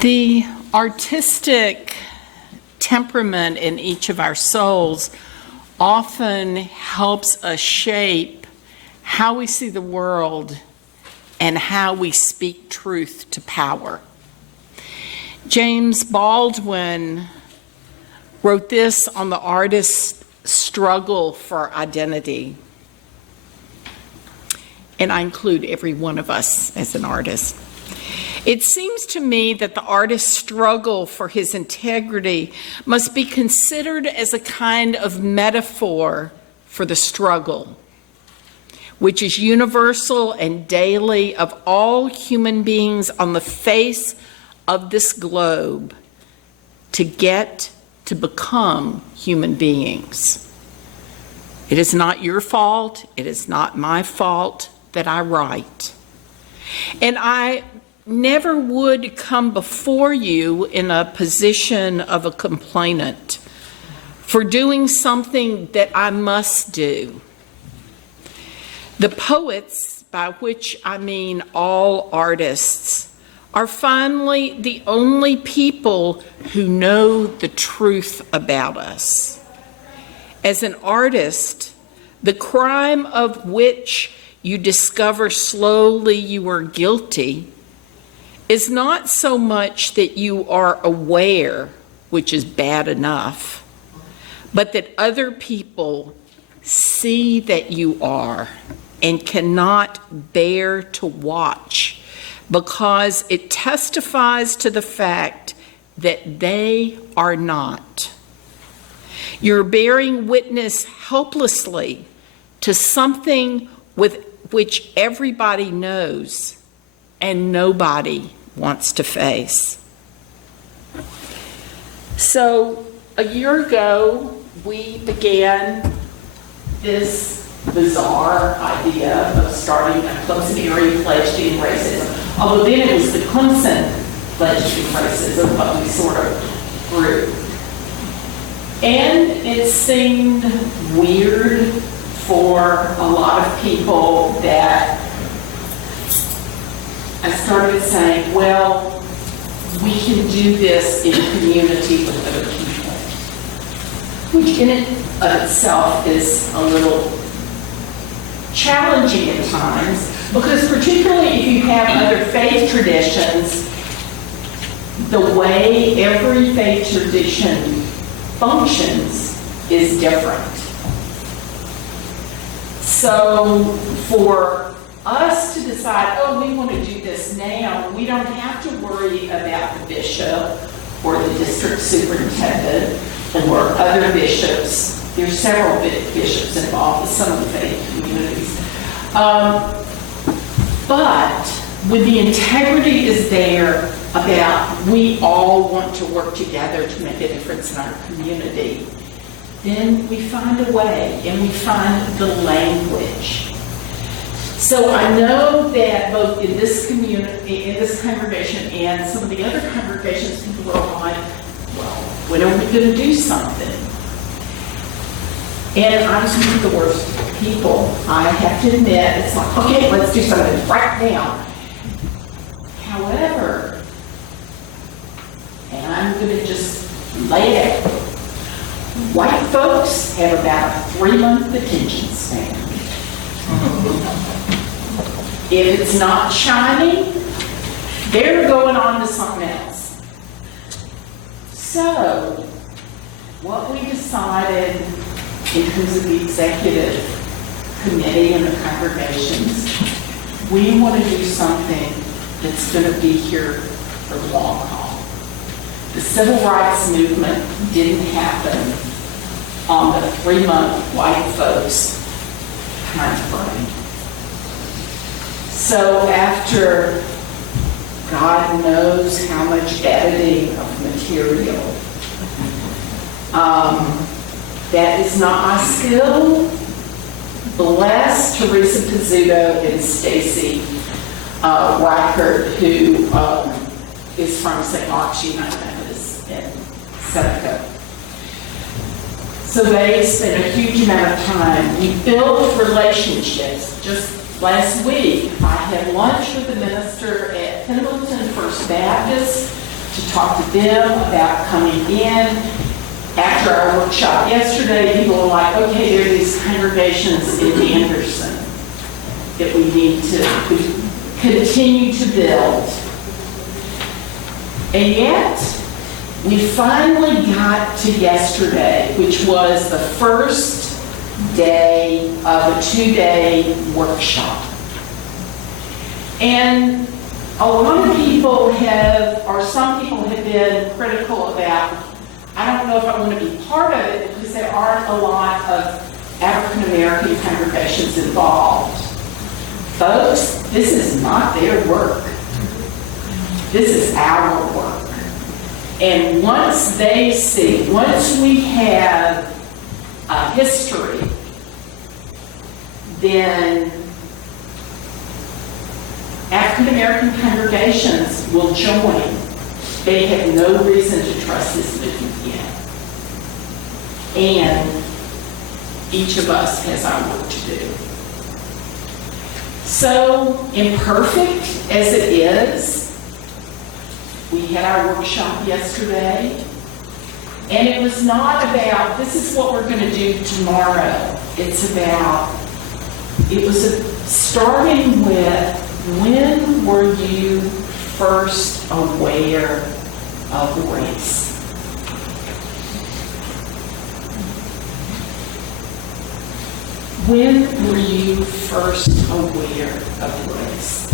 The artistic temperament in each of our souls often helps us shape how we see the world and how we speak truth to power. James Baldwin wrote this on the artist's struggle for identity. And I include every one of us as an artist. It seems to me that the artist's struggle for his integrity must be considered as a kind of metaphor for the struggle, which is universal and daily of all human beings on the face of this globe to get to become human beings. It is not your fault, it is not my fault that I write. And I never would come before you in a position of a complainant for doing something that I must do. The poets, by which I mean all artists, are finally the only people who know the truth about us. As an artist, the crime of which you discover slowly you are guilty is not so much that you are aware, which is bad enough, but that other people see that you are and cannot bear to watch because it testifies to the fact that they are not. You're bearing witness helplessly to something with which everybody knows and nobody wants to face. So a year ago, we began this bizarre idea of starting a Clemson area pledge to end racism. Although then it was the Clemson pledge to end racism, but we sort of grew. And it seemed weird for a lot of people that I started saying, well, we can do this in community with other people, which in and of itself is a little challenging at times, because particularly if you have other faith traditions, the way every faith tradition functions is different. So for us to decide, oh, we want to do this now, we don't have to worry about the bishop or the district superintendent or other bishops. There's several bishops involved with some of the faith communities. But when the integrity is there about we all want to work together to make a difference in our community, then we find a way and we find the language. So I know that both in this community, in this congregation, and some of the other congregations, people are like, well, when are we going to do something? And I was one of the worst people. I have to admit, it's like, okay, let's do something right now. However, and I'm going to just lay it out, white folks have about a 3-month attention span. If it's not shiny, they're going on to something else. So, what we decided in terms of the executive committee and the congregations, we want to do something that's going to be here for the long haul. The civil rights movement didn't happen on the 3-month white folks time frame. So after God knows how much editing of material, that is not my skill. Bless Teresa Pizzuto and Stacy Reichert, who is from St. Mark's United Methodist in Seneca. So they spent a huge amount of time. We built relationships. Just last week, I had lunch with the minister at Pendleton First Baptist to talk to them about coming in. After our workshop yesterday, people were like, okay, there are these congregations in Anderson that we need to continue to build. And yet, we finally got to yesterday, which was the first day of a 2-day workshop. And a lot of people some people have been critical about, I don't know if I want to be part of it because there aren't a lot of African American congregations involved. Folks, this is not their work. This is our work. And once we have a history, then African American congregations will join. They have no reason to trust this movement yet. And each of us has our work to do. So imperfect as it is, we had our workshop yesterday, and it was not about, this is what we're going to do tomorrow. It was starting with, when were you first aware of race? When were you first aware of race?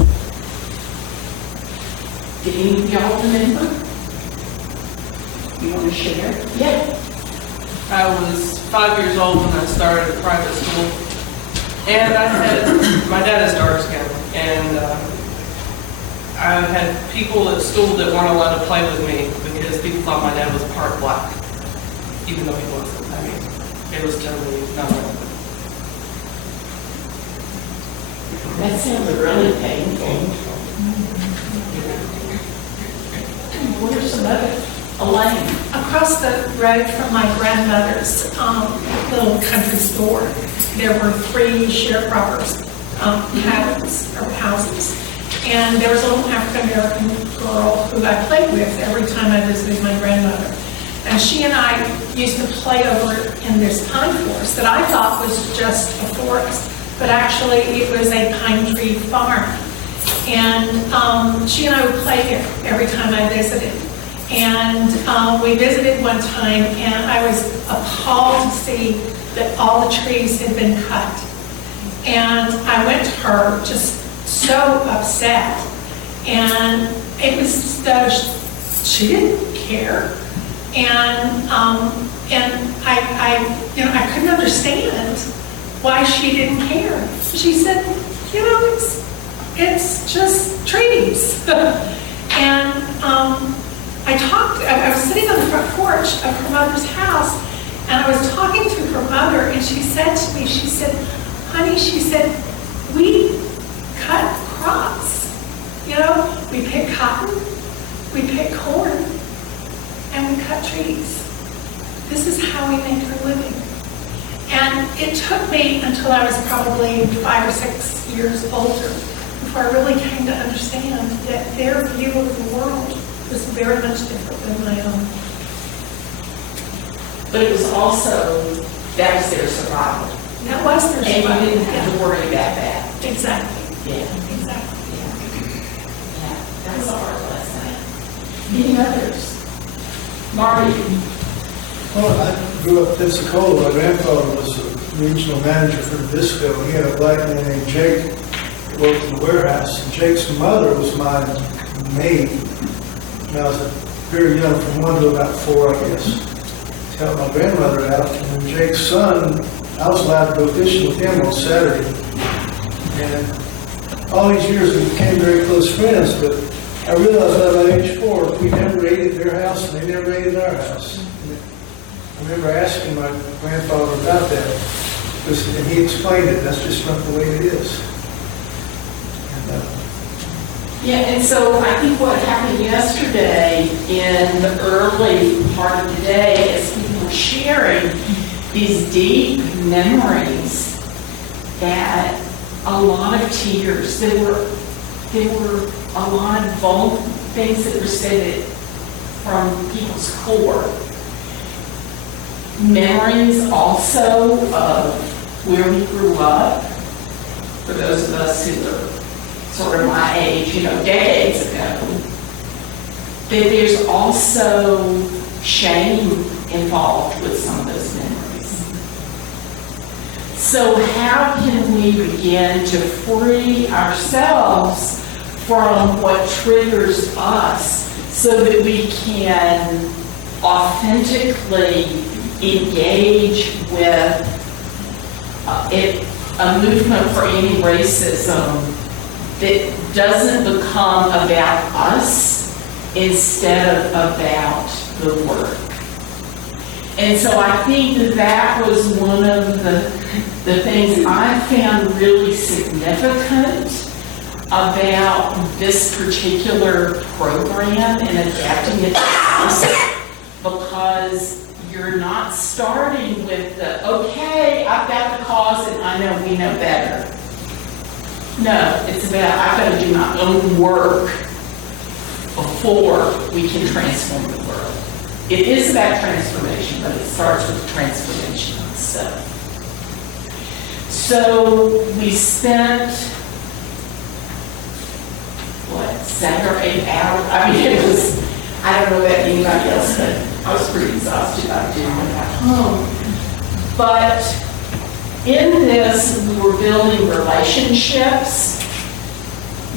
Did any of y'all remember? You want to share? Yeah. I was 5 years old when I started at private school, and my dad is dark skinned, and I had people at school that weren't allowed to play with me because people thought my dad was part black, even though he wasn't. I mean, it was totally not relevant. That sounds really painful. What are some other? Elaine? Across the road from my grandmother's little country store, there were 3 sharecroppers' cabins or houses. And there was a little African-American girl who I played with every time I visited my grandmother. And she and I used to play over in this pine forest that I thought was just a forest, but actually it was a pine tree farm. And she and I would play here every time I visited. And we visited one time, and I was appalled to see that all the trees had been cut. And I went to her just so upset, and it was she didn't care, and I couldn't understand why she didn't care. She said, it's just trees. And I was sitting on the front porch of her mother's house, and I was talking to her mother, and she said to me, she said, honey, she said, we cut crops. We pick cotton, we pick corn, and we cut trees. This is how we make our living. And it took me until I was probably 5 or 6 years older before I really came to understand that their view of the world was very much different than my own. But it was also, that was their survival. That was their survival. And you didn't have to worry about that. Exactly. Yeah. Exactly. Yeah. That was a hard lesson. Any others? Marty? Well, I grew up in Pensacola. My grandfather was a regional manager for Nabisco. He had a black man named Jake that worked in the warehouse. And Jake's mother was my maid. When I was very young, from 1 to about 4, I guess. Helped my grandmother out. And then Jake's son, I was allowed to go fishing with him on Saturday. And all these years we became very close friends, but I realized by about age 4, we never raided their house and they never raided our house. I remember asking my grandfather about that, and he explained it. That's just not the way it is. And so I think what happened yesterday in the early part of the day is people were sharing these deep memories that a lot of tears, there were a lot of things that were said that from people's core. Memories also of where we grew up, for those of us who are sort of my age, decades ago. But there's also shame involved with some of those memories. So how can we begin to free ourselves from what triggers us so that we can authentically engage with a movement for anti-racism that doesn't become about us instead of about the work. And so I think that was one of the things I found really significant about this particular program and adapting it to us, because you're not starting with the, okay, I've got the cause and I know we know better. No, it's about, I've got to do my own work before we can transform the world. It is about transformation, but it starts with transformation itself. So we spent, 7 or 8 hours? I mean, it was, I don't know about anybody else, but I was pretty exhausted by doing it at home. But in this, we were building relationships,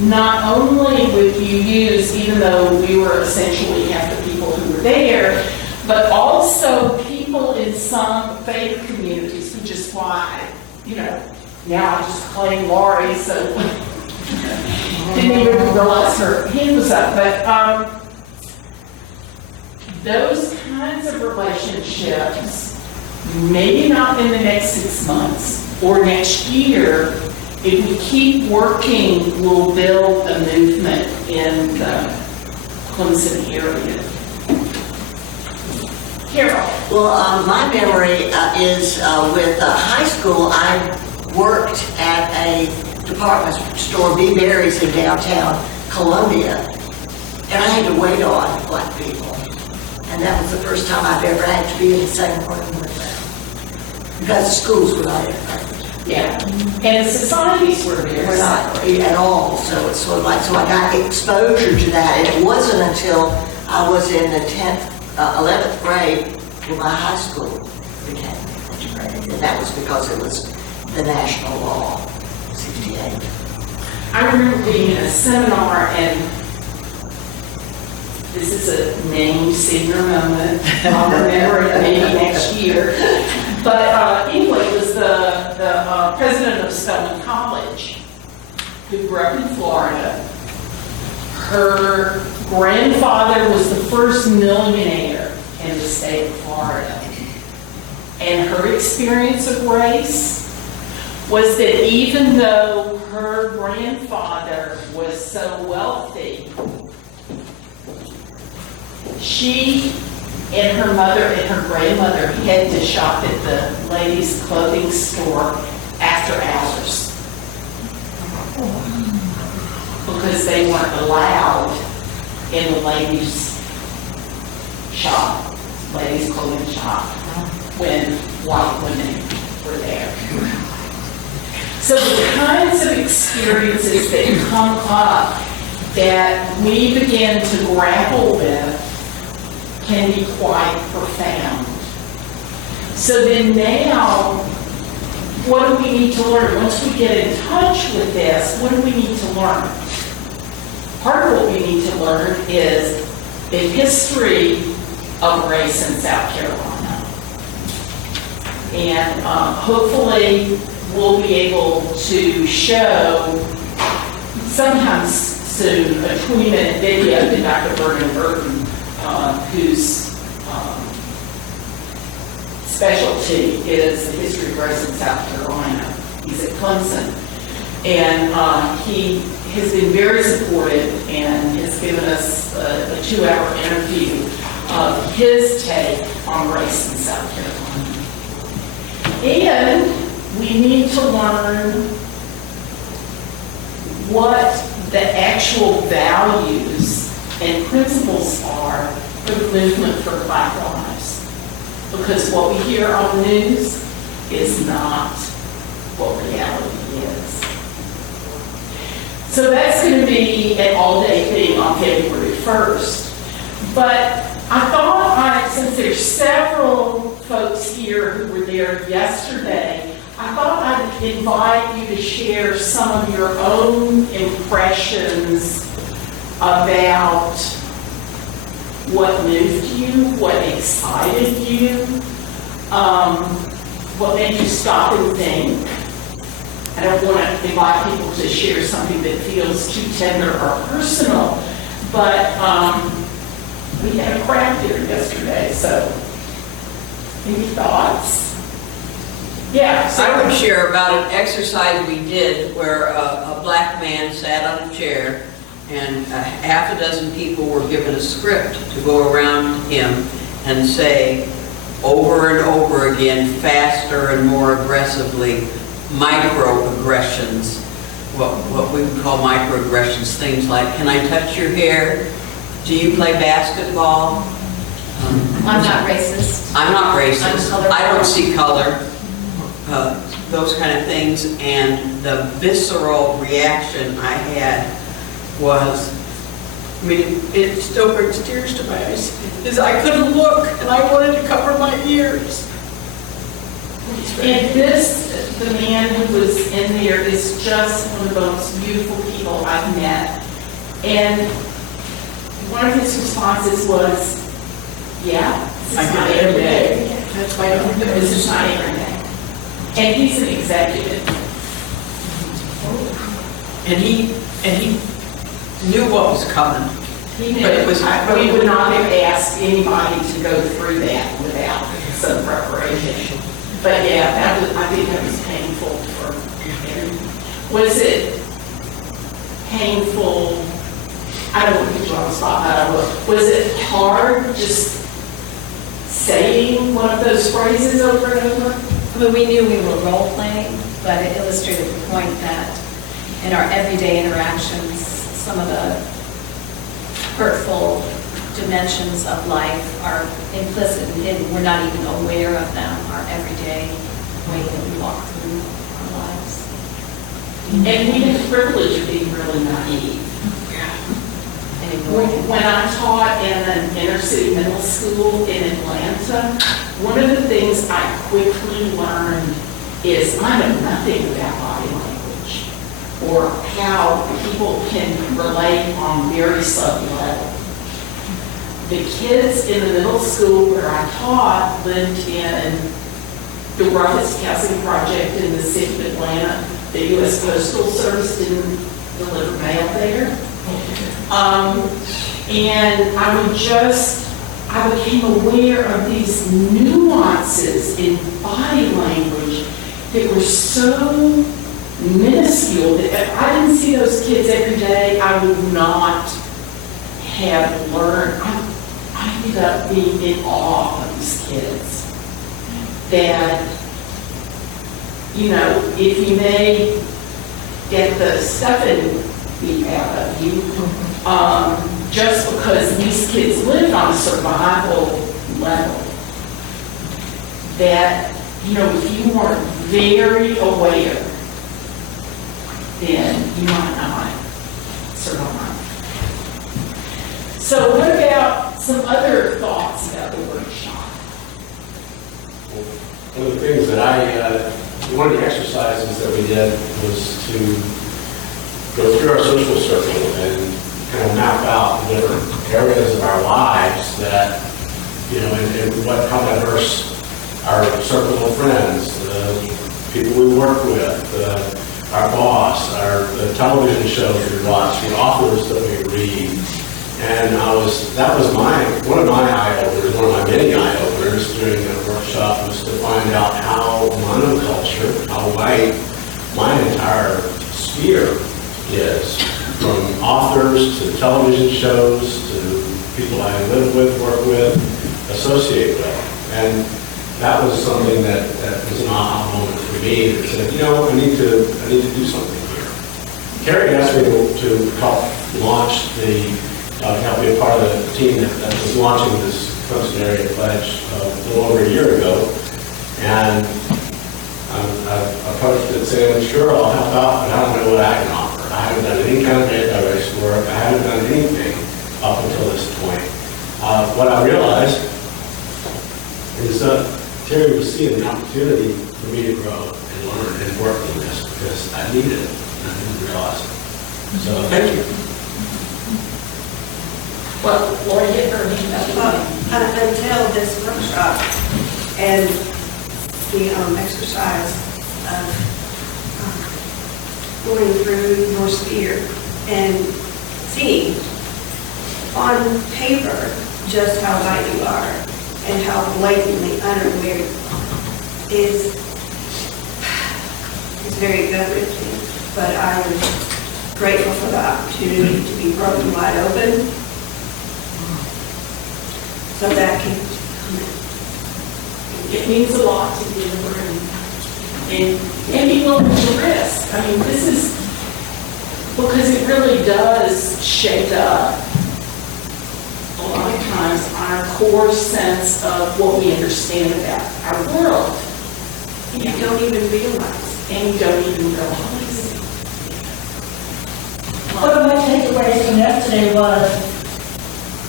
not only with UUs, even though we were essentially half the people who were there, but also people in some faith communities, which is why, now I just claim Laurie, so didn't even realize her hand was up. But those kinds of relationships, maybe not in the next 6 months or next year, if we keep working, we'll build a movement in the Clemson area. Carol. Well, my memory is with high school. I worked at a department store, B. Berry's in downtown Columbia, and I had to wait on black people. And that was the first time I've ever had to be in the same room with them. Because the schools were not integrated. Yeah. And the societies were very We're not at all. So it's sort of like, so I got exposure to that. And it wasn't until I was in the 10th, 11th grade when my high school became integrated. And that was because it was the national law, 68. I remember being in a seminar, and this is a named senior moment. I'll remember it maybe next year. But anyway, it was the president of Spelman College, who grew up in Florida. Her grandfather was the first millionaire in the state of Florida. And her experience of race was that even though her grandfather was so wealthy, she and her mother and her grandmother had to shop at the ladies' clothing store after hours because they weren't allowed in the ladies' shop, ladies' clothing shop, when white women were there. So the kinds of experiences that come up that we begin to grapple with can be quite profound. So then now, what do we need to learn? Once we get in touch with this, what do we need to learn? Part of what we need to learn is the history of race in South Carolina. And hopefully we'll be able to show sometime soon a 20-minute video that Dr. Vernon Burton, whose specialty is the history of race in South Carolina. He's at Clemson. And he has been very supportive and has given us a 2-hour interview of his take on race in South Carolina. And we need to learn what the actual values and principles are for the movement for Black lives. Because what we hear on the news is not what reality is. So that's going to be an all-day thing on February 1st. But I thought, since there's several folks here who were there yesterday, I thought I'd invite you to share some of your own impressions about what moved you, what excited you, what made you stop and think. I don't want to invite people to share something that feels too tender or personal, but we had a crowd here yesterday, so any thoughts? Yeah. So I would share about an exercise we did where a black man sat on a chair and half a dozen people were given a script to go around him and say over and over again, faster and more aggressively, microaggressions, what we would call microaggressions, things like, can I touch your hair? Do you play basketball? I'm not racist. I'm not racist. I'm colorblind. I don't see color. Those kind of things. And the visceral reaction I had was, I mean, it still brings tears to my eyes, is I couldn't look and I wanted to cover my ears. And this, the man who was in there is just one of the most beautiful people I've met. And one of his responses was, yeah, this is not every day. That's why I don't do This is not every day. And he's an executive. And he knew what was coming. He knew, But it was- we would not have asked anybody to go through that without some preparation. But yeah, that was, I think that was painful for him. Was it painful? I don't want to put you on the spot. I don't know. Was it hard just saying one of those phrases over and over? Well, we knew we were role playing, but it illustrated the point that in our everyday interactions, some of the hurtful dimensions of life are implicit and hidden. We're not even aware of them, our everyday way that we walk through our lives. And we had the privilege of being really naive. When I taught in an inner city middle school in Atlanta, one of the things I quickly learned is I know nothing about body language or how people can relate on very subtle level. The kids in the middle school where I taught lived in the roughest housing project in the city of Atlanta. The U.S. Postal Service didn't deliver mail there. And I became aware of these nuances in body language that were so minuscule that if I didn't see those kids every day, I would not have learned. I ended up being in awe of these kids. That, you know, if you may get the stuffing beat out of you, just because these kids lived on a survival level, that, you know, if you weren't very aware, then you might not survive. So what about some other thoughts about the workshop? One of the things that one of the exercises that we did was to go through our social circle and kind of map out the different areas of our lives that, you know, and what how diverse our circle of friends, the people we work with, our boss, the television shows we watch, the authors that we read. And that was one of my eye-openers, one of my many eye-openers during the workshop was to find out how monoculture, how white my entire sphere is, from authors to television shows to people I live with, work with, associate with. And that was something that was an aha moment for me that said, you know, I need to do something here. Terry asked me to help launch the helped be a part of the team that was launching this coastal area pledge a little over a year ago. And I approached it saying, sure, I'll help out, but I don't know what I can offer. I haven't done any kind of anti-racist work. I haven't done anything up until this point. What I realized is that Terry was seeing an opportunity for me to grow and learn and work on this because I needed it and I didn't realize it. So thank you. Well, Lori, get her Until this workshop and the exercise of going through your sphere and seeing on paper just how right you are and how blatantly unaware is very gut-wrenching. But I am grateful for the opportunity to be broken wide open so that can come in. It means a lot to be in the room and be willing to risk. I mean, this is because it really does shake up a lot of times our core sense of what we understand about our world. And you don't even realize. And you don't even realize. One of my takeaways from yesterday was,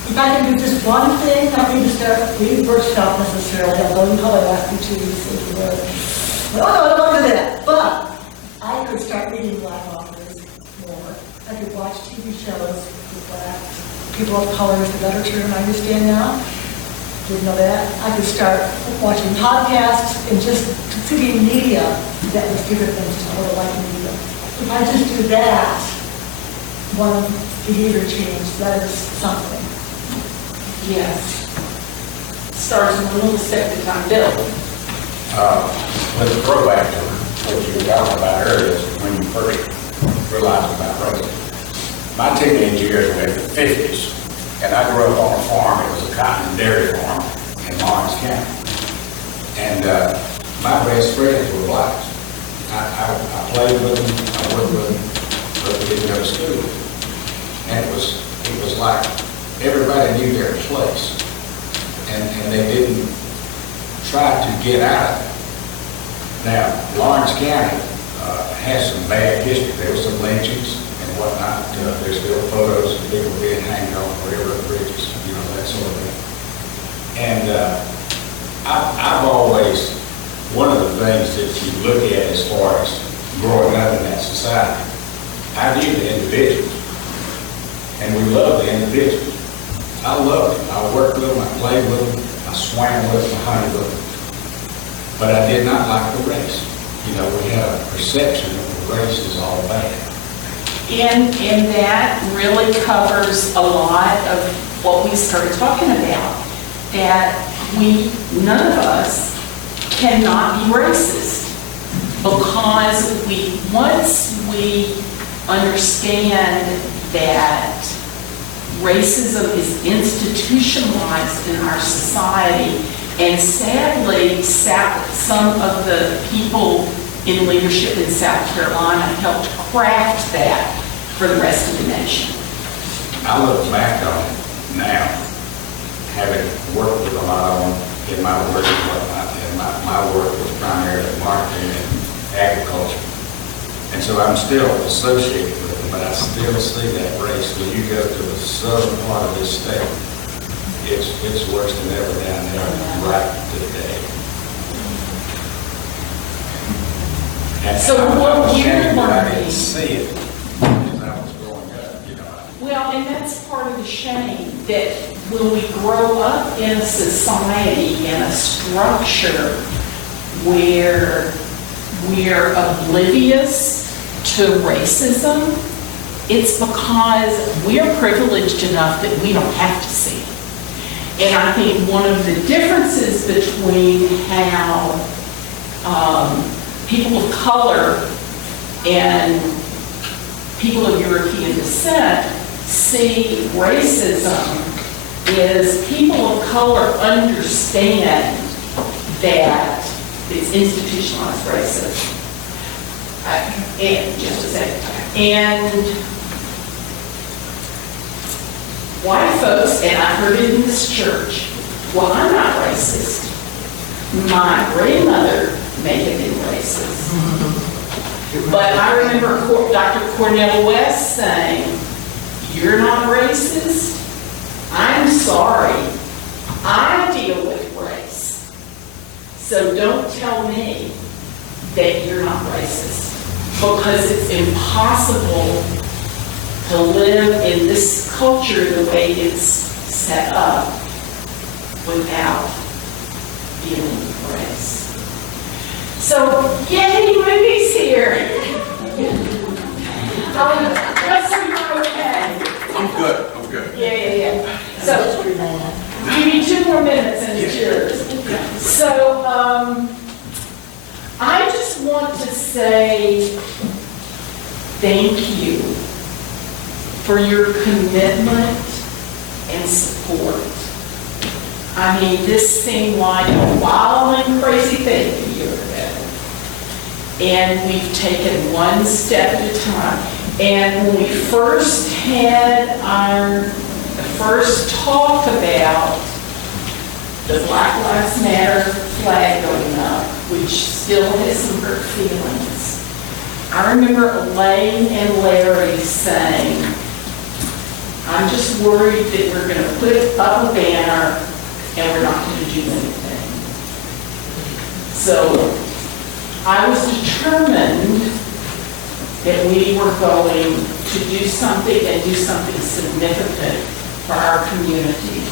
if I can do just one thing, I don't need to start reading workshop necessarily, although you probably asked me to if you would. Oh, no, I don't want to do that. But I could start reading Black authors more. I could watch TV shows with Black people of color is the better term I understand now. Didn't know that. I could start watching podcasts and just consuming media that was different than just other white media. If I just do that, one behavior change, that is something. Yes. Starts with a little step at a time. Bill. With the throwback to what you were talking about earlier, when you first realized about racism. My teenage years were in the 50s, and I grew up on a farm. It was a cotton and dairy farm in Lawrence County. And my best friends were blacks. I played with them, I worked with them, but we didn't go to school. And it was like everybody knew their place, and they didn't try to get out of it. Now, Lawrence County has some bad history. There were some lynchings and whatnot. There's still photos of people being hanged on railroad bridges, that sort of thing. And I've always, one of the things that you look at as far as growing up in that society, I view the individuals. And we love the individuals. I loved them. I worked with them, I played with them, I swam with them, I hunted with them. But I did not like the race. We had a perception that the race is all bad. And that really covers a lot of what we started talking about, that none of us cannot be racist, because once we understand that racism is institutionalized in our society, and sadly, some of the people in leadership in South Carolina helped craft that for the rest of the nation. I look back on it now, having worked with a lot of them in my work and whatnot, and my work was primarily marketing and agriculture. And so I'm still associated with them, but I still see that race. When you go to the southern part of this state, it's worse than ever down there right today. And So what we're I learning, didn't see it as I was growing up, well, and that's part of the shame, that when we grow up in a society and a structure where we're oblivious to racism, it's because we're privileged enough that we don't have to see it. And I think one of the differences between how people of color and people of European descent see racism is people of color understand that it's institutionalized racism. And just a second. And white folks, and I heard it in this church, well, I'm not racist. My grandmother may have been racist. But I remember Dr. Cornel West saying, you're not racist? I'm sorry. I deal with race. So don't tell me that you're not racist. Because it's impossible to live in this culture the way it's set up without dealing with race. So, yay, movies here. Let's see if you're okay. I'm good. Yeah. So, give me 2 more minutes and it's yours. So, I just want to say thank you for your commitment and support. I mean, this seemed like a wild and crazy thing a year ago. And we've taken one step at a time. And when we first had our first talk about the Black Lives Matter flag going up, which still has some hurt feelings, I remember Elaine and Larry saying, I'm just worried that we're going to put up a banner and we're not going to do anything. So I was determined that we were going to do something and do something significant for our community.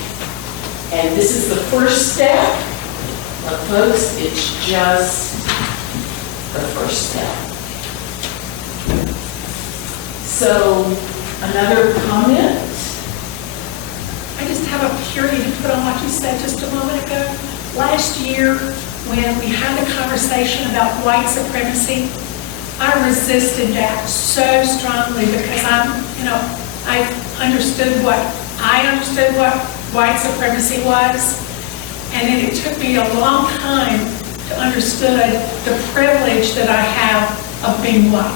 And this is the first step, but folks, it's just the first step. So, another comment? I just have a period to put on what you said just a moment ago. Last year, when we had the conversation about white supremacy, I resisted that so strongly because I understood what white supremacy was, and then it took me a long time to understand the privilege that I have of being white,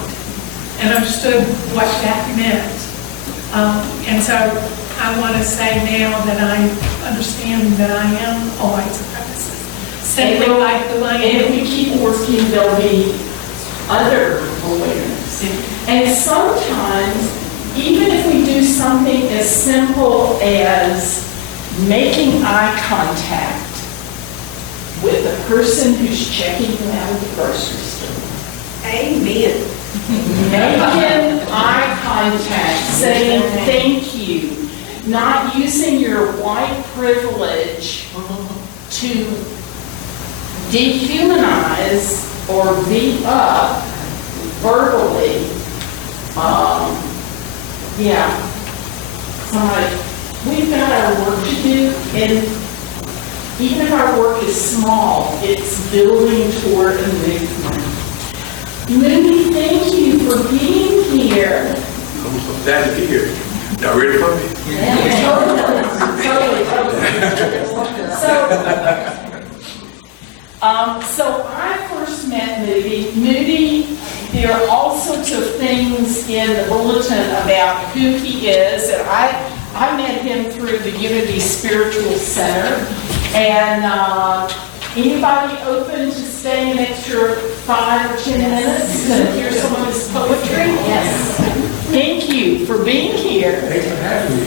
and understood what that meant. And so I want to say now that I understand that I am a white supremacist. Simply like who I am. And if we keep working, there'll be other awareness. And sometimes, even if we do something as simple as making eye contact with the person who's checking you out of the grocery store. Amen. Making eye contact, saying thank you, not using your white privilege to dehumanize or beat up verbally. We've got our work to do, and even if our work is small, it's building toward a movement. Mooney, thank you for being here. I'm glad to be here. Y'all ready for me? Totally. So I first met Moody. There are all sorts of things in the bulletin about who he is, and I met him through the Unity Spiritual Center. And anybody open to staying an extra 5 or 10 minutes to hear some of his poetry? Yes. Thank you for being here. Thanks for having me.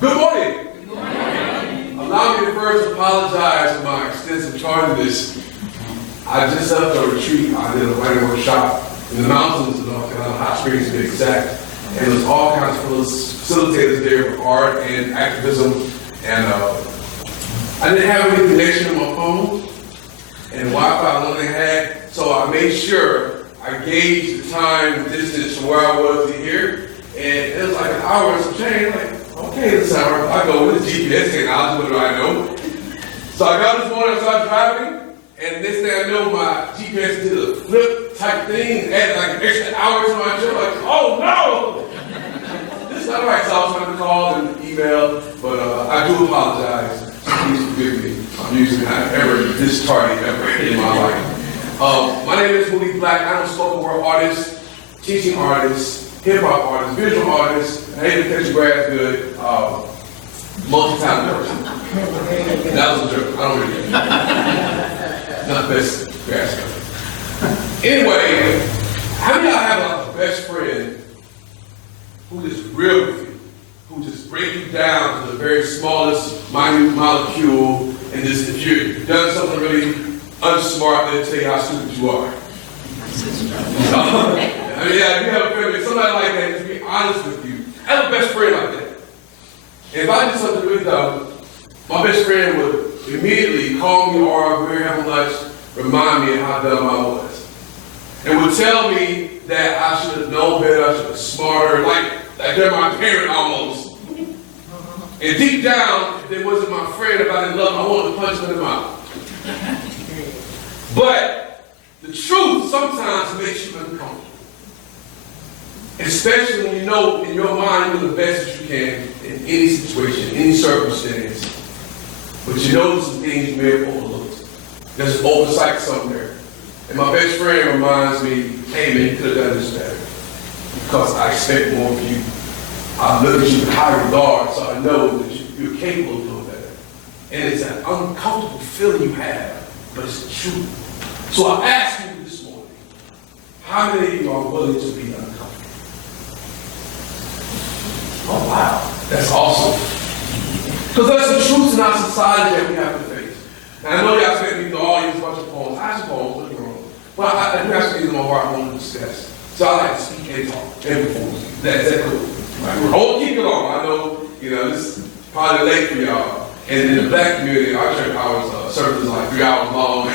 Good morning. Good morning. Allow me to first apologize for my extensive tardiness. I just left a retreat. I did a writing workshop in the mountains of North Carolina, Hot Springs to be exact. And there's all kinds of facilitators there for art and activism. And I didn't have any connection on my phone and Wi-Fi only had, so I made sure I gauged the time and distance from where I was to here. And it was like an hour and some change. Like, okay, this hour, I go with the GPS technology, what do I know? So I got this morning, I started driving, and next thing I know, my GPS did a flip type thing and added like an extra hour to my trip. Like, oh no! This is not right. So I was trying to call and email, but I do apologize. Please forgive me. I'm usually not ever this tardy ever in my life. My name is Moody Black. I'm a spoken word artist, teaching artist, hip hop artist, visual artist, and I hate to catch your grass good, multi-talented person. That was a joke. I don't really care. Not the best grass cutter. Anyway, how many of y'all have like a best friend who is real with you, who just breaks you down to the very smallest minute molecule, and just if you've done something really unsmart, they'll tell you how stupid you are. I mean, yeah, if you have a friend, somebody like that, to be honest with you, I have a best friend like that. If I did something really dumb, my best friend would immediately call me or we're having lunch, remind me of how dumb I was. And would tell me that I should have known better, I should have been smarter, like they're my parent almost. And deep down, if they wasn't my friend, if I didn't love them, I wanted to punch them in the mouth. But the truth sometimes makes you uncomfortable. Especially when you know in your mind you're the best that you can in any situation, any circumstance. But you know some things you may have overlooked. There's an oversight somewhere. And my best friend reminds me, hey man, you could have done this better. Because I expect more of you. I look at you with high regard, so I know that you're capable of doing better. And it's an uncomfortable feeling you have, but it's true. So I ask you this morning, how many of you are willing to be uncomfortable? Oh wow, that's awesome. Because that's the truth in our society that we have to face. And I know y'all expect me to all use a bunch of poems. I have poems, don't get me wrong. But I do have some things in my heart I want to discuss. So I like to speak and talk and perform. That's cool. Right? Oh, keep it on. I know, this is probably late for y'all. And in the black community, our church hours service is like 3 hours long.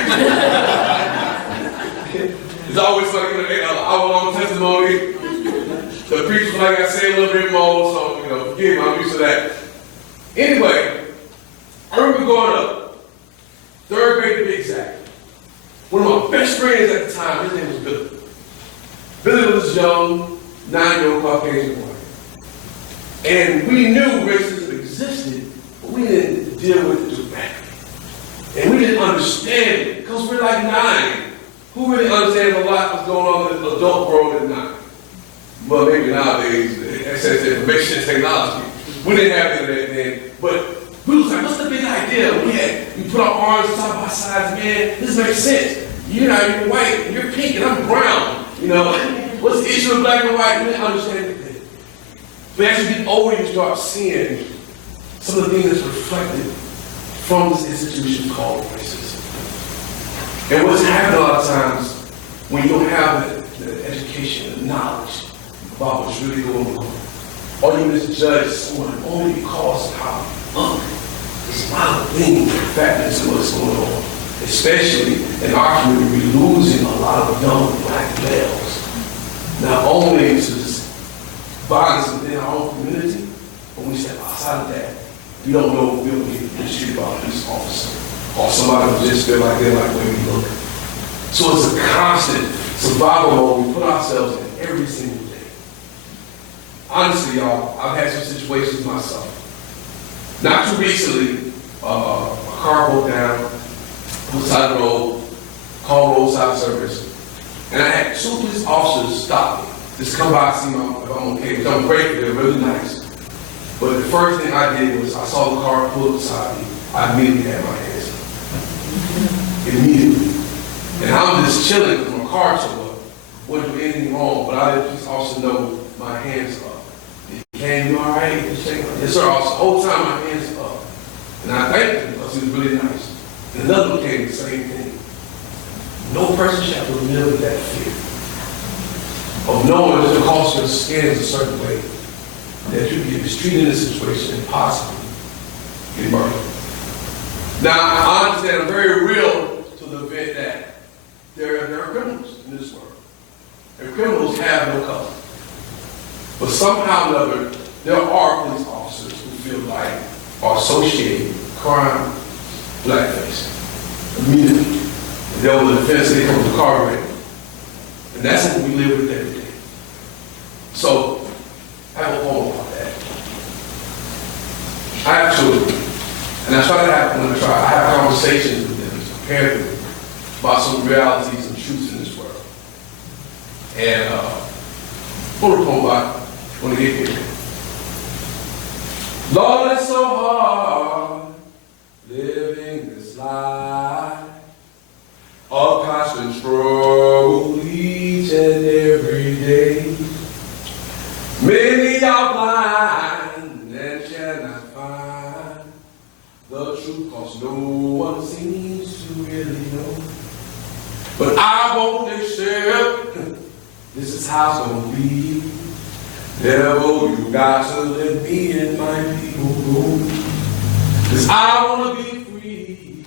It's always like an hour-long testimony. The preacher's like I say a little bit more, so forgive me, I'm used to that. Anyway, I remember growing up, 3rd grade to be exact. One of my best friends at the time, his name was Billy. Billy was a young, 9-year-old Caucasian boy. And we knew racism existed, but we didn't deal with it directly. And we didn't understand it, because we're like 9. Who really understands a lot what's going on in the adult world at 9? Well, maybe nowadays, access to information and technology. We didn't have internet then, but we was like, what's the big idea? We put our arms side by side, man, this makes sense. You're white, and you're pink, and I'm brown. What's the issue of black and white? We didn't understand anything. But as you get older, you start seeing some of the things that's reflected from this institution called racism. And what's happened a lot of times when you don't have the education, the knowledge about what's really going on, or you misjudge someone only because of how this mild thing, the fatness of what's going on. Especially in our community, we're losing a lot of young black males. Not only to this violence within our own community, but when we step outside of that, we don't know if we'll be mistreated by a police officer or somebody who just feel like they like the way we look. So it's a constant survival mode we put ourselves in every single day. Honestly, y'all, I've had some situations myself. Not too recently, a car broke down on the side of the road, called roadside service, and I had 2 police officers stop me, just come by and see if I'm okay, which I'm grateful, they're really nice. But the first thing I did was I saw the car pull beside me, I immediately had my hands up. Immediately. And I'm just chilling because my car tore up. Wasn't doing anything wrong, but I let the police officer know my hands up. Can you all right? Yes, sir, officer. The whole time my hands up. And I thanked him because he was really nice. And another one came the same thing. No person shall live with that fear of knowing that because your skin is a certain way, that you can be mistreated in a situation and possibly get murdered. Now, I understand I'm very real to the event that there are criminals in this world. And criminals have no color. But somehow or another, there are police officers who feel like are associating crime, blackface, immediately. And they're on the defense, they come to the car right. And that's what we live with every day. So, I have a poem about that. I have children. And I try to have, I have conversations with them to prepare them about some realities and truths in this world. And Photo poem by 28 people. Lord, it's so hard living this life of constant struggle each and every day. Many are blind and cannot find the truth, cause no one seems to really know. But I won't accept this is how it's gonna be. Devil, you got to let me and my people go. Cause I wanna be free,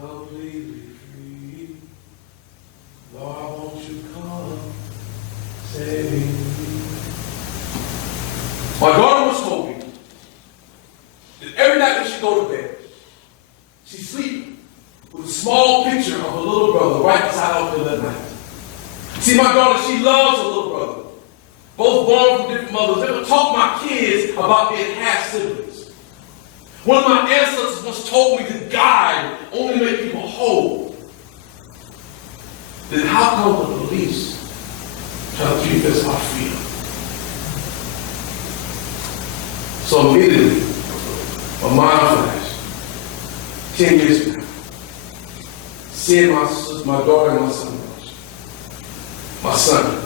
completely free. Lord, won't you come save me? My daughter was told me that every night when she go to bed, she sleeps with a small picture of her little brother right beside her pillow at night. See, my daughter, she loves her little brother. Both born from different mothers. Never taught my kids about being half siblings. One of my ancestors once told me that God only made people whole. Then how come the police try to treat us our freedom? So immediately, my mind flashed. 10 years ago, seeing my daughter and my son. My son,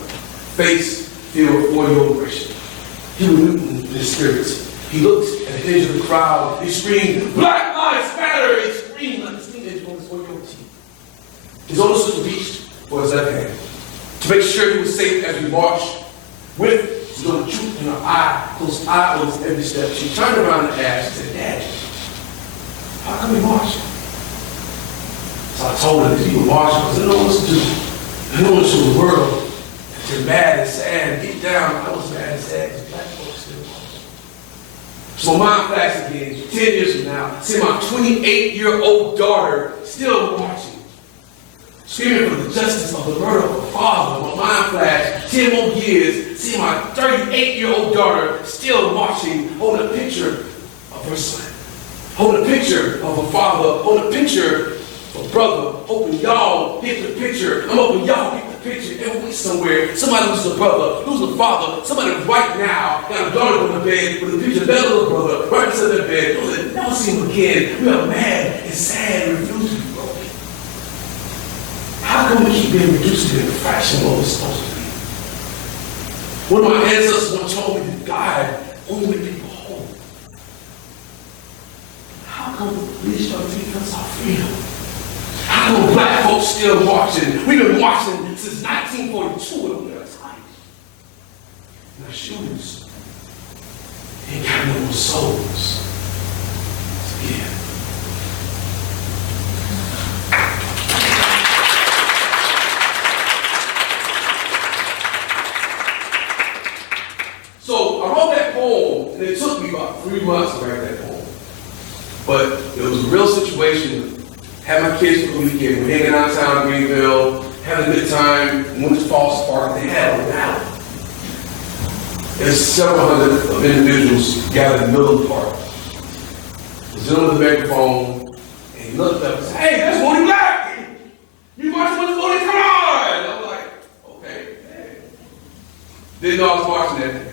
face filled with 4-year-old aggression. He was mutant in his spirits. He looked at the edge of the crowd. He screamed, "Black Lives Matter!" He screamed like this teenager on his 4-year-old teeth. His older sister reached for his left hand to make sure he was safe as we marched with his little truth in her eye, close eye on his every step. She turned around and asked, she said, "Dad, how come we marching?" So I told her that he was marching because they don't want us to do. They don't want to show the world that they're mad and sad. Deep down, I was mad and sad because black folks still watching. So my mind flashed again, 10 years from now, see my 28-year-old daughter still watching, screaming for the justice of the murder of her father. My mind flashed 10 more years, see my 38-year-old daughter still watching, holding a picture of her son, holding a picture of her father, holding a picture of her brother, hoping y'all get the picture. I'm hoping y'all get the picture every week somewhere. Somebody loses a brother, loses a father. Somebody right now got a daughter on the bed with a picture of their little brother right beside their bed. They'll never see him again. We are mad and sad and refuse to be broken. How come we keep being reduced to a fraction of what we're supposed to be? One of my ancestors once told me that God only made people whole. How come the police try to take us our freedom? How come black folks still watching? We've been watching since 1942 and we're tired. And our shoes ain't got no more souls to give. So I wrote that poem, and it took me about 3 months to write that poem. But it was a real situation. Had my kids for the weekend, we're hanging out town in Greenville, having a good time, went to Falls Park, they had a rally. There's several hundred of individuals gathered in the middle of the park. The gentleman with the microphone, and he looked up and said, "Hey, that's Woody Black! You marching with Woody? Come on!" I'm like, okay, hey. Didn't know I was marching that day.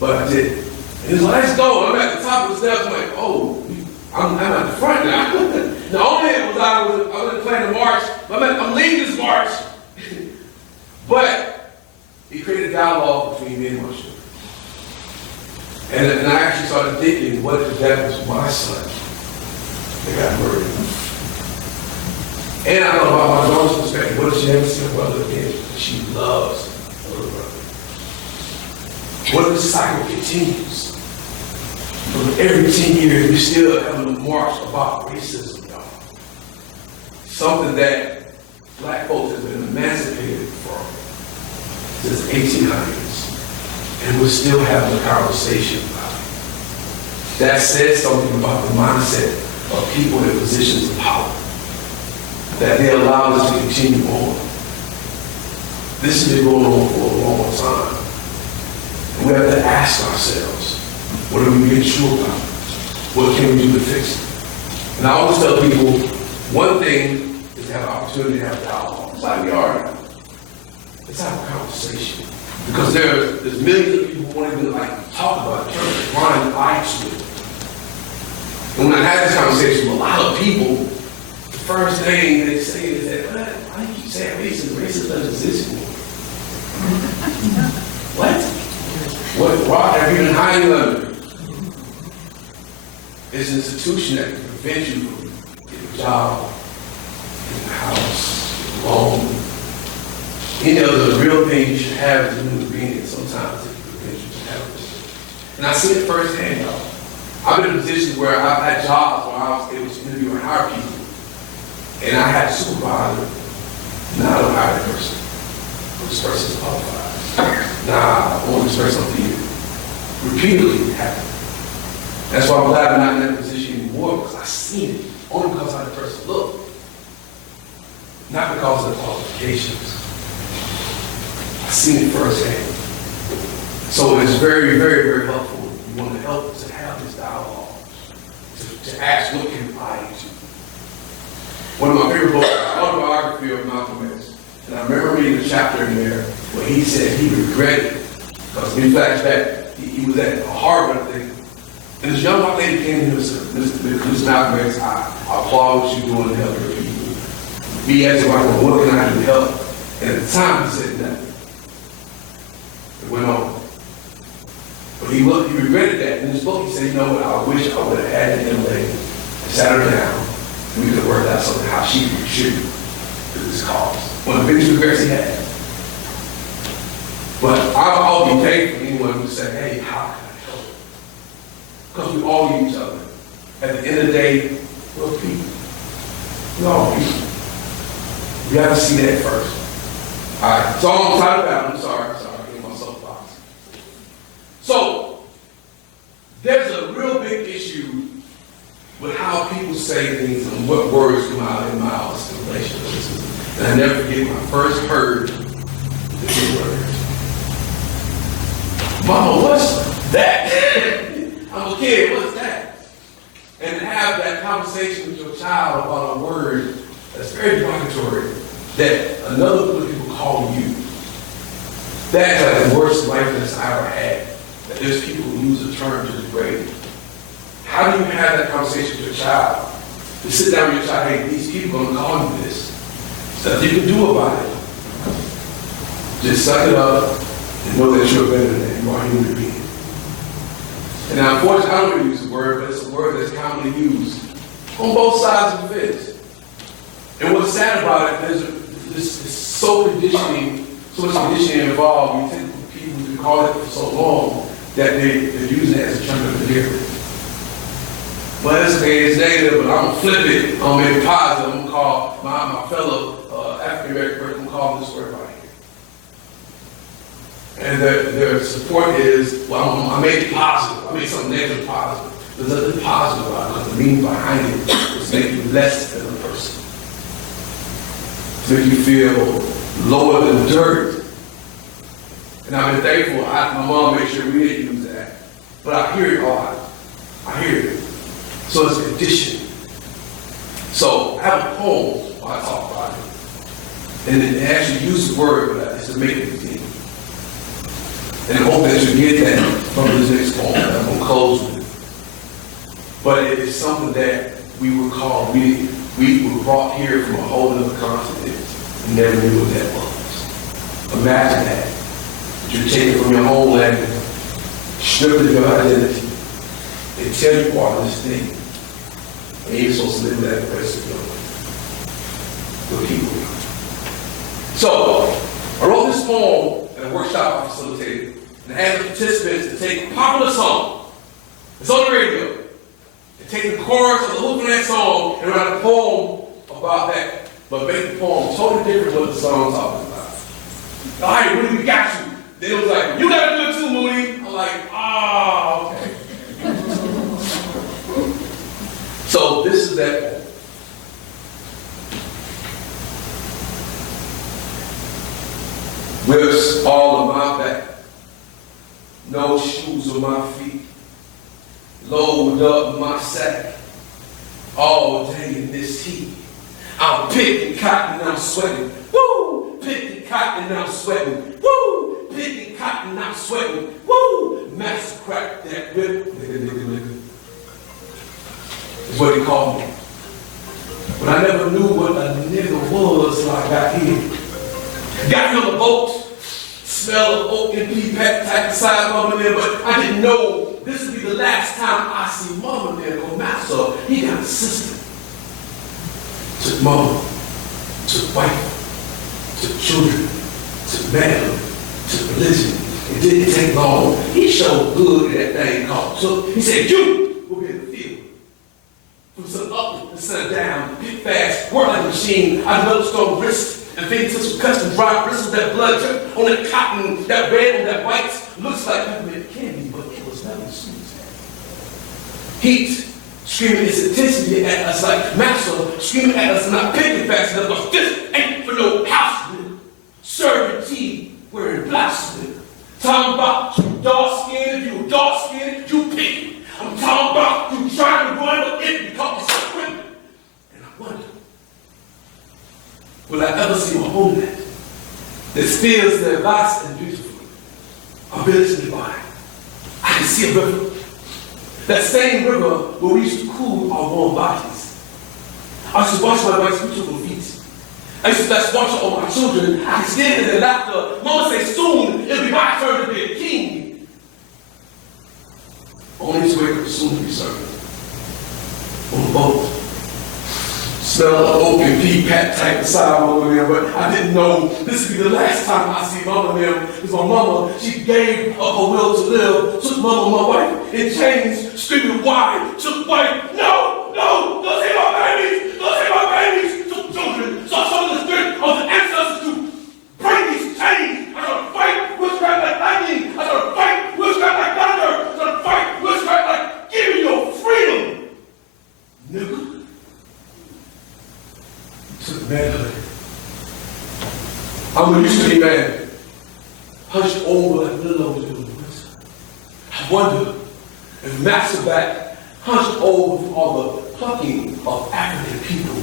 But I did. And he was like, "Let's go." I'm at the top of the steps, I'm like, oh, I'm at the front now. The only thing was I wasn't planning to march. I'm leading this march. But he created a dialogue between me and my children. And I actually started thinking, what if that was my son that got murdered? And I know about my daughter's perspective. What if she never seen her brother again? She loves her little brother. What if the cycle continues? For every 10 years, we still have a march about racism, y'all. Something that black folks have been emancipated from since the 1800s. And we're still having a conversation about it. That says something about the mindset of people in positions of power. That they allow us to continue on. This has been going on for a long time. And we have to ask ourselves, what are we being sure about? What can we do to fix it? And I always tell people, one thing is to have an opportunity to have dialogue. It's like we are now. Let's have a conversation. Because there's millions of people who won't even like talk about church, blind lights with it. And when I had this conversation with a lot of people, the first thing they say is that, why do you keep saying racism? Racism doesn't exist anymore. Why have you been hiding under? It's an institution that can prevent you from getting a job, getting a house, a loan. Any other real thing you should have as a human being, sometimes it prevents you from having it. And I see it firsthand, y'all. I've been in positions where I've had jobs where I was able to interview and hire people. And I had a supervisor. Nah, I don't hire that person. This person's qualified. Nah, I want this person for you. Repeatedly happened. That's why I'm glad I'm not in that position anymore, because I've seen it. Only because of how the person looked. Not because of the qualifications. I've seen it firsthand. So it's very, very, very helpful. You want to help to have this dialogue, to ask what can I do. One of my favorite books, autobiography of Malcolm X. And I remember reading a chapter in there where he said he regretted, because in flashback, he was at Harvard, I think. And this young white lady came to him and said, Mr. Malcolm X, I applaud what you're doing to help your people. He asked him, what can I do to help? And at the time, he said nothing. It went on. But he regretted that. In his book, he said, you know what, I wish I would have had that young lady and sat her down and we could have worked out something, how she could contribute to this cause. One of the biggest regrets he had. But I'll be thankful for anyone who say, hey, how can I help? Because we all need each other. At the end of the day, we're people. We're all people. We have to see that first. All right, so I'm tired about it. I'm sorry, I'm getting my soapbox. So, there's a real big issue with how people say things and what words come out of their mouths in relation to this. And I never forget when I first heard the big word. Mama, what's that? I'm a kid, what's that? And have that conversation with your child about a word that's very derogatory that another group of people call you. That's like the worst likeness I ever had. That there's people who use the term to degrade. How do you have that conversation with your child? To sit down with your child, hey, these people are going to call you this. Stuff you can do about it. Just suck it up and know that you're better than that. You are a human being. And now, unfortunately, I don't really use the word, but it's a word that's commonly used on both sides of the fence. And what's sad about it, there's so much conditioning involved. You think people who call it for so long that they're using it as a term of endearment. But it's okay, it's negative, but I'm going to flip it. I'm going to make it positive. I'm going to call my fellow African-American person, I'm going to call this word right here. And their support is, well, I made it positive. I made something negative positive. There's nothing positive about it, because the meaning behind it is make you less than a person. To make you feel lower than dirt. And I've been thankful, my mom made sure we didn't use that. But I hear it a lot. I hear it. So it's conditioned. So I have a poem while I talk about it. And it actually uses the word, but it's to make it continue. And I hope that you get that from this next poem that I'm going to close with. But it is something that we were called, we were brought here from a whole other continent and never knew what that was. Imagine that. You're taken from your homeland, stripped of your identity. They tell you part of this thing. And you're supposed to live that the rest of your people. So, I wrote this poem at a workshop I facilitated, and I asked the participants to take a popular song. It's on the radio. And take the chorus or the hook of that song and write a poem about that. But make the poem totally different from what the song's talking about. All right, Moody, we got you. Then it was like, you gotta do it too, Moody. I'm like, oh, okay. So this is that poem. Whips all of my back, no shoes on my feet, load up my sack, all day in this heat. I'm picking cotton, I'm sweating, woo, picking cotton, I'm sweating. Woo! Picking cotton, I'm sweating. Woo! Master crack that whip. Nigga. Is what he called me. But I never knew what a nigga was till I got here. Got on the boat, smell of oat and pea pack type of side mama there, but I didn't know this would be the last time I see mama there or master. He got a sister. Took mama, took wife, took children, took manhood, took religion. It didn't take long. He showed good at that thing called took. He said, you will be in the field. From sun up to sun down, pick fast, work like a machine. I developed strong wrists and fingers took some custom dry bristles that blood dripped on that cotton, that red on that white. Looks like peppermint candy, but it was nothing sweet. Heat screaming its intensity at us like master screaming at us not picking fast enough, but this ain't for no house bill. Serving tea wearing blasphemy. Talking about you dark skinned, you dark skinned, you picky. I'm talking about you trying to run with it because it's so quick. And I wonder, will I ever see a homeland that feels their vast and beautiful, ability to buy? I can see a river. That same river where we used to cool our warm bodies. I used to wash my wife's beautiful feet. I used to splash water on my children. I could stand in their laughter. Mama say, soon it'll be my turn to be a king. Only to wake up soon to be served. On the boat. Smell of oat and pea pat type of side mama there, but I didn't know this would be the last time I see mama there. Because my mama, she gave up her will to live, took mama, my wife, in chains, screaming why, took wife, no, don't take my babies, don't take my babies, took children. So I saw the spirit of the ancestors to break these chains. I gotta fight witchcraft like lightning. I gotta fight witchcraft like thunder. I gotta fight witchcraft like give me your freedom, nigga. Took manhood. I'm used to be man. Hunched over like willows in the winter. I wonder if Master back hunched over for all the plucking of African people.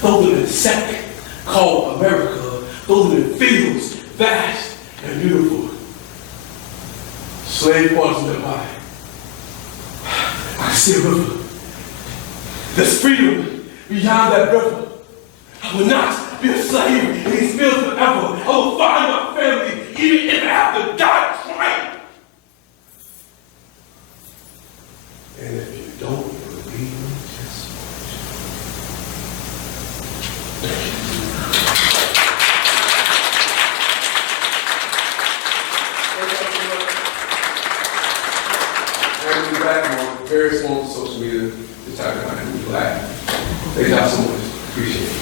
Those in the sack called America. Those in the fields, vast and beautiful. Slave quarters in their body. I see a river. There's freedom beyond that river. I will not be a slave in these fields forever. I will find my family, even if I have to die trying. And if you don't believe me, just watch. I'm back on various forms of social media to talk about it. We're glad. Thank y'all so much. Appreciate it.